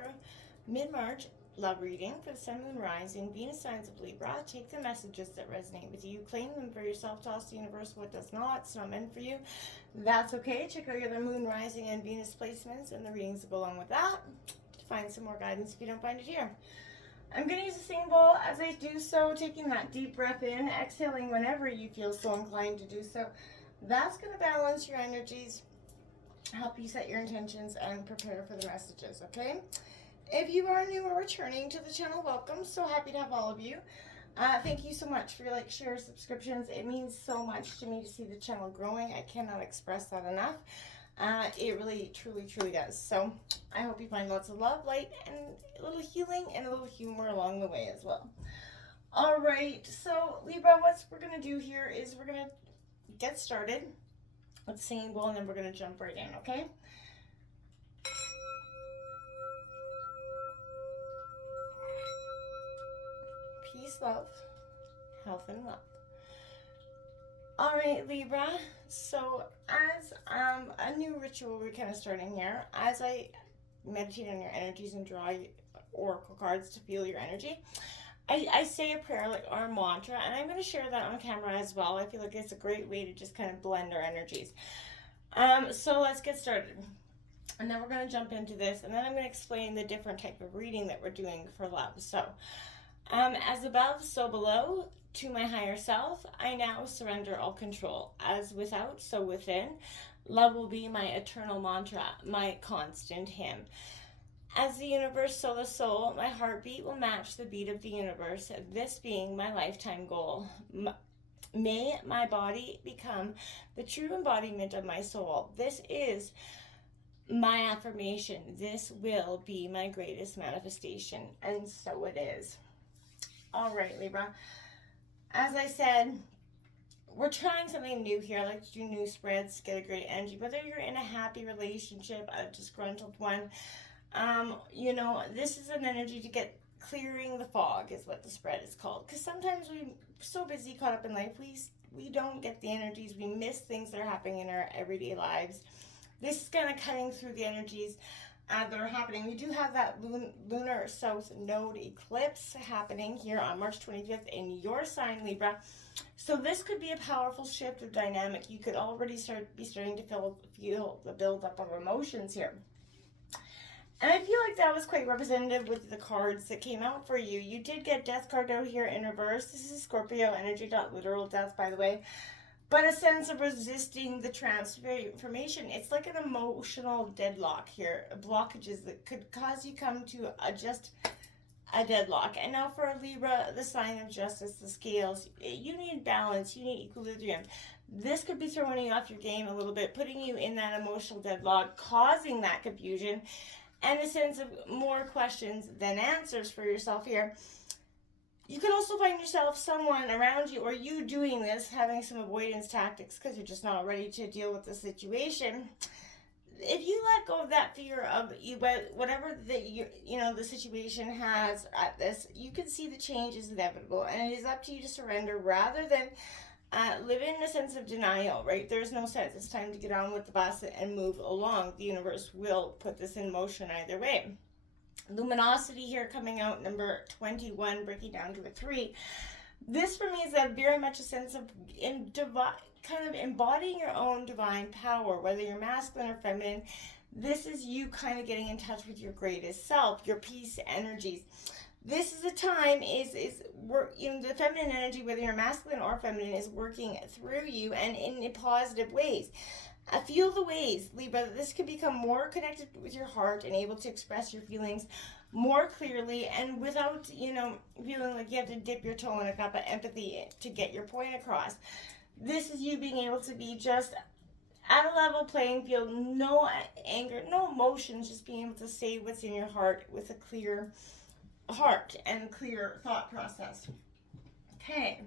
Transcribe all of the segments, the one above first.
your mid-March love reading for the Sun, Moon, Rising, Venus signs of Libra. Take the messages that resonate with you, claim them for yourself, toss the universe what does not. It's not meant for you. That's okay. Check out your other Moon, Rising, and Venus placements and the readings that go along with that to find some more guidance if you don't find it here. I'm going to use a singing bowl as I do so, taking that deep breath in, exhaling whenever you feel so inclined to do so. That's going to balance your energies, help you set your intentions, and prepare for the messages, okay? If you are new or returning to the channel, welcome. So happy to have all of you. Thank you so much for your like, share, subscriptions. It means so much to me to see the channel growing. I cannot express that enough. It really, truly, truly does. So I hope you find lots of love, light, and a little healing and a little humor along the way as well. All right, so Libra, what we're going to do here is we're going to get started with the singing bowl, and then we're going to jump right in, okay? Peace, love, health, and wealth. All right, Libra, so as a new ritual we're kind of starting here, as I meditate on your energies and draw oracle cards to feel your energy, I say a prayer, like our mantra, and I'm going to share that on camera as well. I feel like it's a great way to just kind of blend our energies. So let's get started. And then we're going to jump into this, and then I'm going to explain the different type of reading that we're doing for love. So, as above, so below, to my higher self, I now surrender all control. As without, so within. Love will be my eternal mantra, my constant hymn. As the universe, so the soul, my heartbeat will match the beat of the universe, this being my lifetime goal. May my body become the true embodiment of my soul. This is my affirmation. This will be my greatest manifestation. And so it is. All right, Libra. As I said, we're trying something new here. I like to do new spreads, get a great energy. Whether you're in a happy relationship, a disgruntled one, you know, this is an energy to get clearing the fog is what the spread is called. Because sometimes we're so busy, caught up in life, we don't get the energies. We miss things that are happening in our everyday lives. This is kind of cutting through the energies that are happening. We do have that lunar south node eclipse happening here on March 25th in your sign, Libra. So this could be a powerful shift of dynamic. You could already be starting to feel the buildup of emotions here. And I feel like that was quite representative with the cards that came out for you. You did get Death card out here in reverse. This is Scorpio energy, not literal death, by the way. But a sense of resisting the transfer of information. It's like an emotional deadlock here. Blockages that could cause you come to just a deadlock. And now for Libra, the sign of justice, the scales. You need balance. You need equilibrium. This could be throwing you off your game a little bit, putting you in that emotional deadlock, causing that confusion, and a sense of more questions than answers for yourself here. You could also find yourself, someone around you, or you doing this, having some avoidance tactics because you're just not ready to deal with the situation. If you let go of that fear of whatever the situation has at this, you can see the change is inevitable, and it is up to you to surrender rather than live in a sense of denial, right? There's no sense. It's time to get on with the bus and move along. The universe will put this in motion either way. Luminosity here coming out, number 21, breaking down to a 3. This for me is very much a sense of kind of embodying your own divine power, whether you're masculine or feminine. This is you kind of getting in touch with your greatest self, your peace energies. This is a time the feminine energy, whether you're masculine or feminine, is working through you and in positive ways. Feel the ways, Libra, that this can become more connected with your heart and able to express your feelings more clearly and without, feeling like you have to dip your toe in a cup of empathy to get your point across. This is you being able to be just at a level playing field, no anger, no emotions, just being able to say what's in your heart with a clear heart and clear thought process. Okay.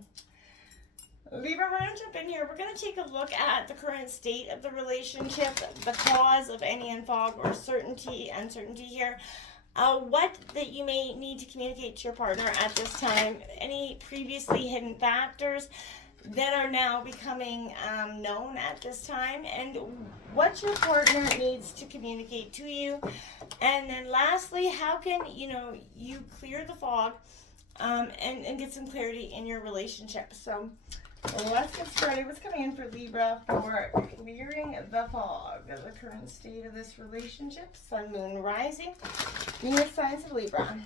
Libra, we're going to jump in here. We're going to take a look at the current state of the relationship, the cause of any unfog or uncertainty here. What that you may need to communicate to your partner at this time, any previously hidden factors. that are now becoming known at this time, and what your partner needs to communicate to you. And then lastly, how can you clear the fog, and get some clarity in your relationship. So let's get started. What's coming in for Libra for clearing the fog of the current state of this relationship? Sun, Moon, Rising. Venus signs of Libra.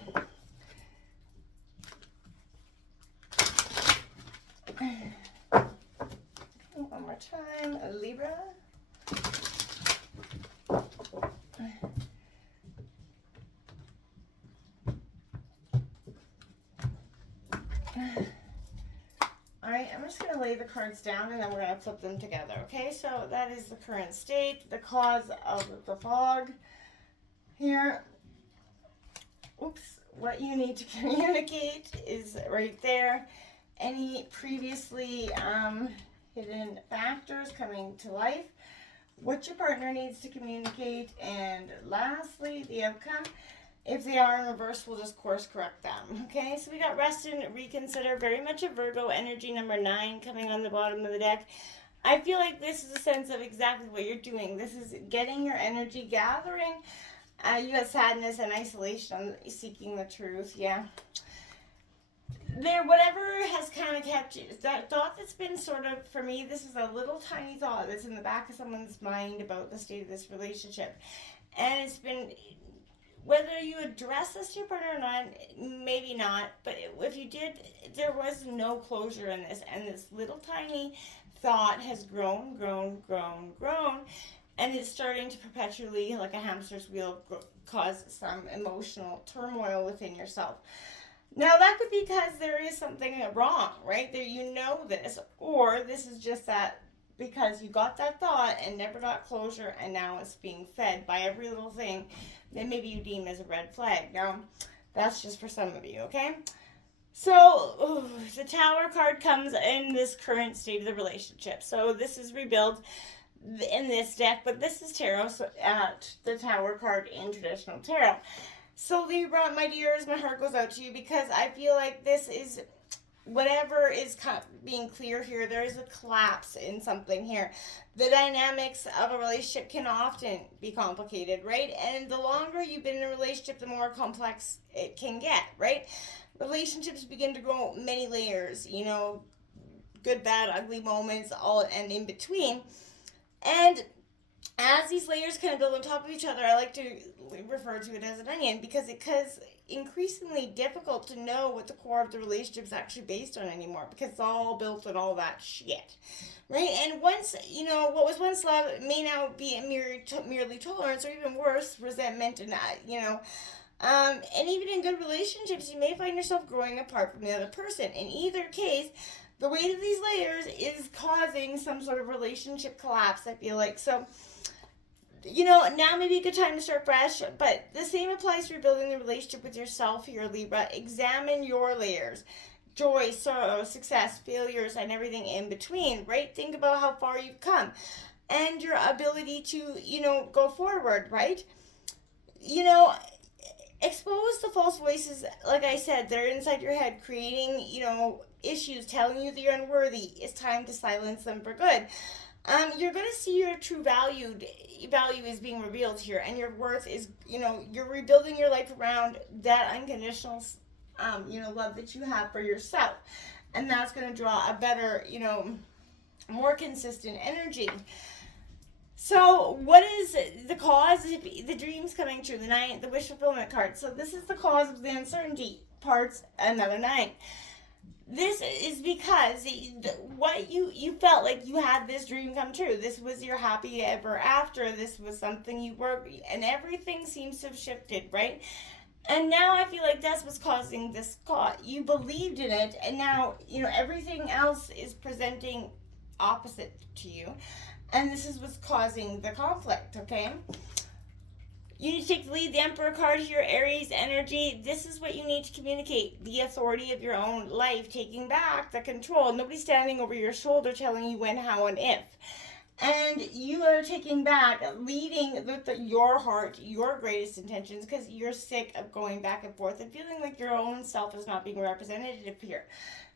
One more time, Libra. Alright, I'm just going to lay the cards down and then we're going to flip them together, okay? So that is the current state, the cause of the fog here. Oops, what you need to communicate is right there. Any previously hidden factors coming to life, what your partner needs to communicate, and lastly, the outcome. If they are in reverse, we'll just course correct them. Okay, so we got rest and reconsider, very much a Virgo energy, number 9 coming on the bottom of the deck. I feel like this is a sense of exactly what you're doing. This is getting your energy, gathering. You got sadness and isolation, seeking the truth, yeah. There, whatever has kind of kept you, that thought that's been sort of, for me, this is a little tiny thought that's in the back of someone's mind about the state of this relationship. And it's been, whether you address this to your partner or not, maybe not, but if you did, there was no closure in this, and this little tiny thought has grown, and it's starting to perpetually, like a hamster's wheel, cause some emotional turmoil within yourself. Now, that could be because there is something wrong, right? There, you know this, or this is just that because you got that thought and never got closure, and now it's being fed by every little thing that maybe you deem as a red flag. Now, that's just for some of you, okay? So, the Tower card comes in this current state of the relationship. So, this is rebuild in this deck, but this is tarot, so the Tower card in traditional tarot. So Libra, my dears, my heart goes out to you because I feel like this is, whatever is being clear here, there is a collapse in something here. The dynamics of a relationship can often be complicated, right? And the longer you've been in a relationship, the more complex it can get, right? Relationships begin to grow many layers, good, bad, ugly moments, all and in between. And as these layers kind of build on top of each other, I like to refer to it as an onion because it's increasingly difficult to know what the core of the relationship is actually based on anymore because it's all built on all that shit, right? And once, what was once love may now be merely tolerance, or even worse, resentment, and, and even in good relationships, you may find yourself growing apart from the other person. In either case, the weight of these layers is causing some sort of relationship collapse, I feel like. So, now may be a good time to start fresh, but the same applies to rebuilding the relationship with yourself here, Libra. Examine your layers. Joy, sorrow, success, failures, and everything in between, right? Think about how far you've come and your ability to, go forward, right? Expose the false voices, like I said, they're inside your head, creating, issues, telling you that you're unworthy. It's time to silence them for good. You're going to see your true value is being revealed here, and your worth is, you're rebuilding your life around that unconditional, love that you have for yourself. And that's going to draw a better, more consistent energy. So what is the cause of the dreams coming true? The wish fulfillment card. So this is the cause of the uncertainty parts, another 9. This is because what you felt like you had this dream come true. This was your happy ever after. This was something you were, and everything seems to have shifted, right? And now I feel like that's what's causing this cause. You believed in it, and now, everything else is presenting opposite to you. And this is what's causing the conflict, okay? You need to take the lead. The Emperor card here, Aries energy. This is what you need to communicate. The authority of your own life, taking back the control. Nobody's standing over your shoulder telling you when, how, and if. And you are taking back, leading with your heart, your greatest intentions, because you're sick of going back and forth and feeling like your own self is not being represented here.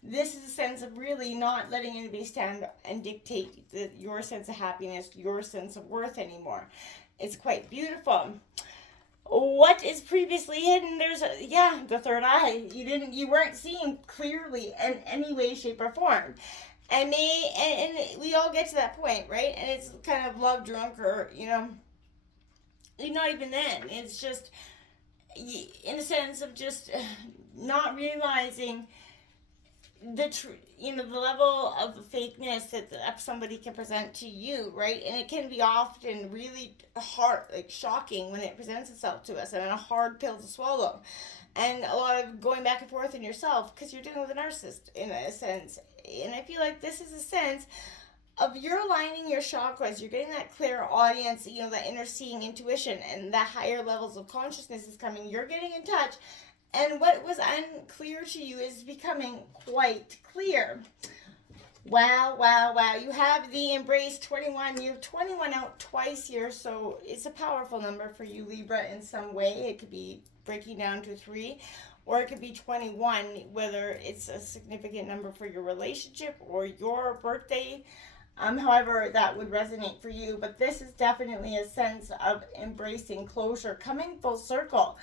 This is a sense of really not letting anybody stand and dictate your sense of happiness, your sense of worth anymore. It's quite beautiful. What is previously hidden? There's the third eye. You weren't seeing clearly in any way, shape, or form. And we all get to that point, right? And it's kind of love drunk, or not even then. It's just in a sense of just not realizing the level of fakeness that somebody can present to you, right? And it can be often really hard, like shocking, when it presents itself to us, and a hard pill to swallow, and a lot of going back and forth in yourself, because you're dealing with a narcissist in a sense. And I feel like this is a sense of you're aligning your chakras. You're getting that clear audience, that inner seeing intuition, and the higher levels of consciousness is coming. You're getting in touch, and what was unclear to you is becoming quite clear. Wow, wow, wow. You have the embrace 21. You have 21 out twice here, so it's a powerful number for you, Libra, in some way. It could be breaking down to 3, or it could be 21, whether it's a significant number for your relationship or your birthday. However, that would resonate for you. But this is definitely a sense of embracing closure, coming full circle.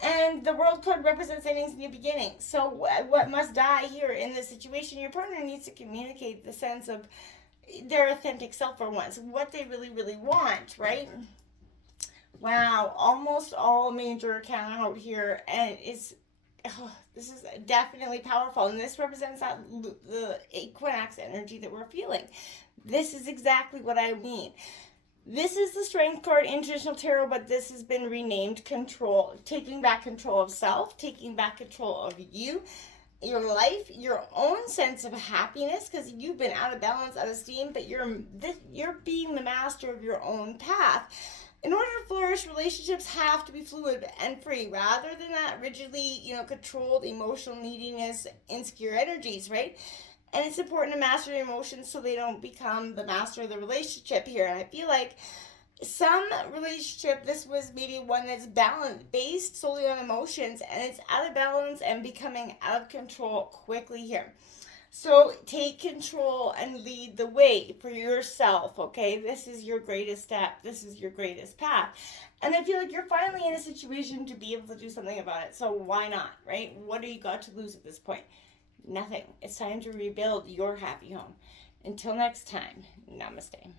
And the world code represents endings and new beginnings. So what must die here in this situation? Your partner needs to communicate the sense of their authentic self for once, what they really, really want, right? Wow, almost all major account out here, and this is definitely powerful, and this represents the equinox energy that we're feeling. This is exactly what I mean. This is the Strength card in traditional tarot, but this has been renamed control. Taking back control of self, taking back control of you, your life, your own sense of happiness, because you've been out of balance, out of steam, but you're being the master of your own path. In order to flourish, relationships have to be fluid and free, rather than that rigidly, controlled emotional neediness, insecure energies, right? And it's important to master your emotions so they don't become the master of the relationship here. And I feel like some relationship, this was maybe one that's balanced, based solely on emotions, and it's out of balance and becoming out of control quickly here. So take control and lead the way for yourself, okay? This is your greatest step. This is your greatest path. And I feel like you're finally in a situation to be able to do something about it. So why not, right? What do you got to lose at this point? Nothing. It's time to rebuild your happy home. Until next time, namaste.